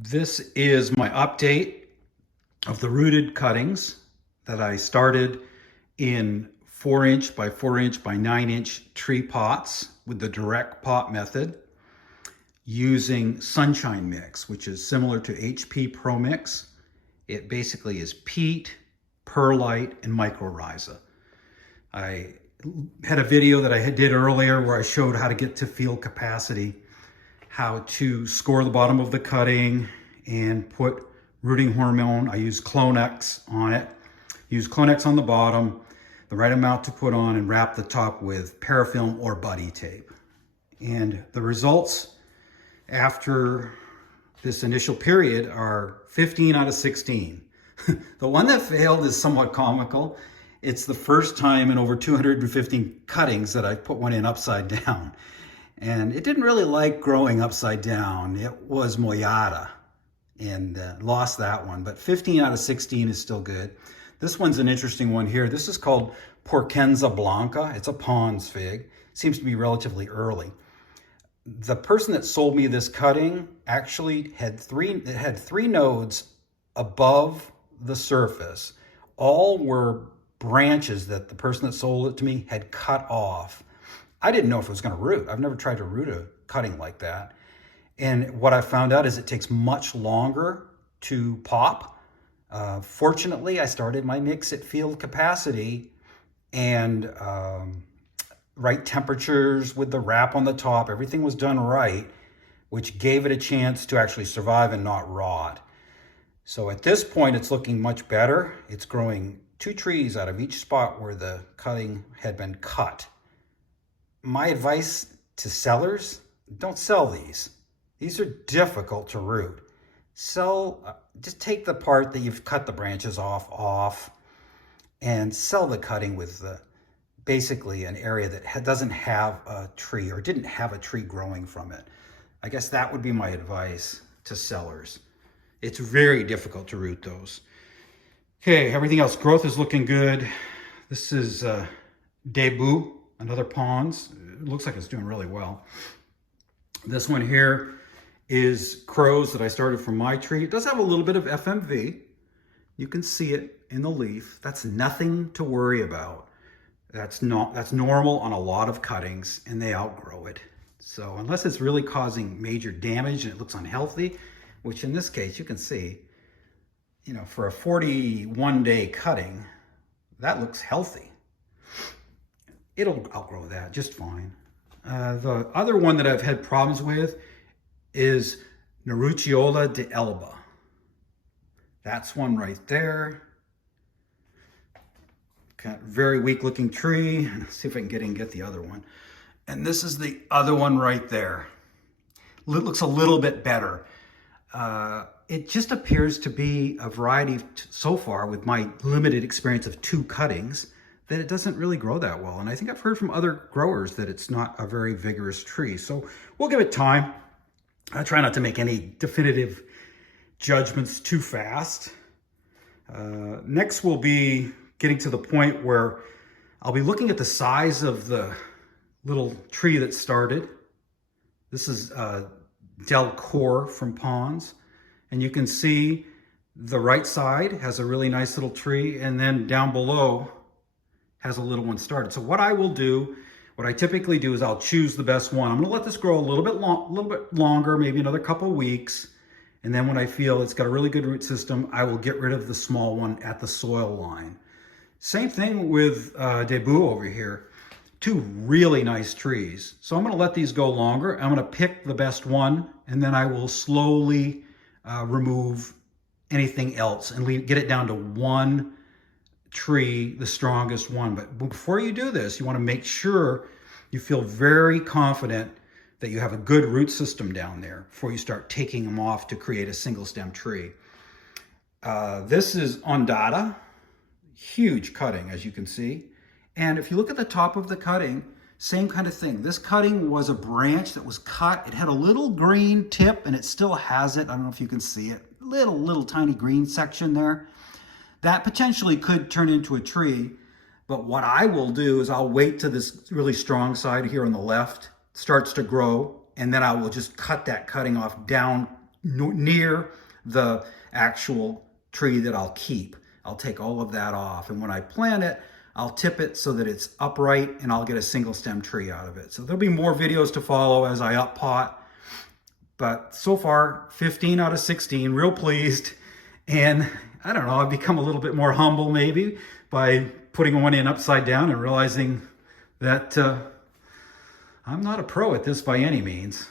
This is my update of the rooted cuttings that I started in 4" by 4" by 9" tree pots with the direct pot method using Sunshine Mix, which is similar to HP Pro Mix. It basically is peat, perlite, and mycorrhiza. I had a video that I did earlier where I showed how to get to field capacity, how to score the bottom of the cutting and put rooting hormone. I use Clonex on it. Use Clonex on the bottom, the right amount to put on, and wrap the top with parafilm or buddy tape. And the results after this initial period are 15 out of 16. The one that failed is somewhat comical. It's the first time in over 215 cuttings that I put one in upside down. And it didn't really like growing upside down. It was Moyata and lost that one. But 15 out of 16 is still good. This one's an interesting one here. This is called Porcenza Blanca. It's a Pons fig. Seems to be relatively early. The person that sold me this cutting actually had three nodes above the surface. All were branches that the person that sold it to me had cut off. I didn't know if it was going to root. I've never tried to root a cutting like that. And what I found out is it takes much longer to pop. Fortunately, I started my mix at field capacity and right temperatures with the wrap on the top. Everything was done right, which gave it a chance to actually survive and not rot. So at this point, it's looking much better. It's growing 2 trees out of each spot where the cutting had been cut. My advice to sellers, don't sell these. These are difficult to root. Just take the part that you've cut the branches off and sell the cutting with basically an area that doesn't have a tree or didn't have a tree growing from it. I guess that would be my advice to sellers. It's very difficult to root those. Okay, everything else, growth is looking good. This is Debut, another Pons. It looks like it's doing really well. This one here is Crows that I started from my tree. It does have a little bit of FMV. You can see it in the leaf. That's nothing to worry about. That's normal on a lot of cuttings, and they outgrow it. So unless it's really causing major damage and it looks unhealthy, which in this case you can see, you know, for a 41-day cutting, that looks healthy. It'll outgrow that just fine. The other one that I've had problems with is Nerucciola de Elba. That's one right there. Got very weak looking tree. Let's see if I can get the other one. And this is the other one right there. It looks a little bit better. It just appears to be a variety so far with my limited experience of 2 cuttings that it doesn't really grow that well. And I think I've heard from other growers that it's not a very vigorous tree. So we'll give it time. I try not to make any definitive judgments too fast. Next we'll be getting to the point where I'll be looking at the size of the little tree that started. This is Del Cor from Pons. And you can see the right side has a really nice little tree, and then down below has a little one started. So what I will do, what I typically do is I'll choose the best one. I'm gonna let this grow a little bit longer, maybe another couple weeks. And then when I feel it's got a really good root system, I will get rid of the small one at the soil line. Same thing with Debut over here. 2 really nice trees. So I'm gonna let these go longer. I'm gonna pick the best one, and then I will slowly remove anything else and get it down to 1 tree, the strongest one. But before you do this, you want to make sure you feel very confident that you have a good root system down there before you start taking them off to create a single stem tree. This is Ondata, huge cutting, as you can see. And if you look at the top of the cutting, same kind of thing. This cutting was a branch that was cut. It had a little green tip, and it still has it. I don't know if you can see it. Little tiny green section there. That potentially could turn into a tree, but what I will do is I'll wait till this really strong side here on the left starts to grow, and then I will just cut that cutting off down near the actual tree that I'll keep. I'll take all of that off. And when I plant it, I'll tip it so that it's upright and I'll get a single stem tree out of it. So there'll be more videos to follow as I up pot. But so far, 15 out of 16, real pleased. And I don't know, I've become a little bit more humble maybe by putting one in upside down and realizing that I'm not a pro at this by any means.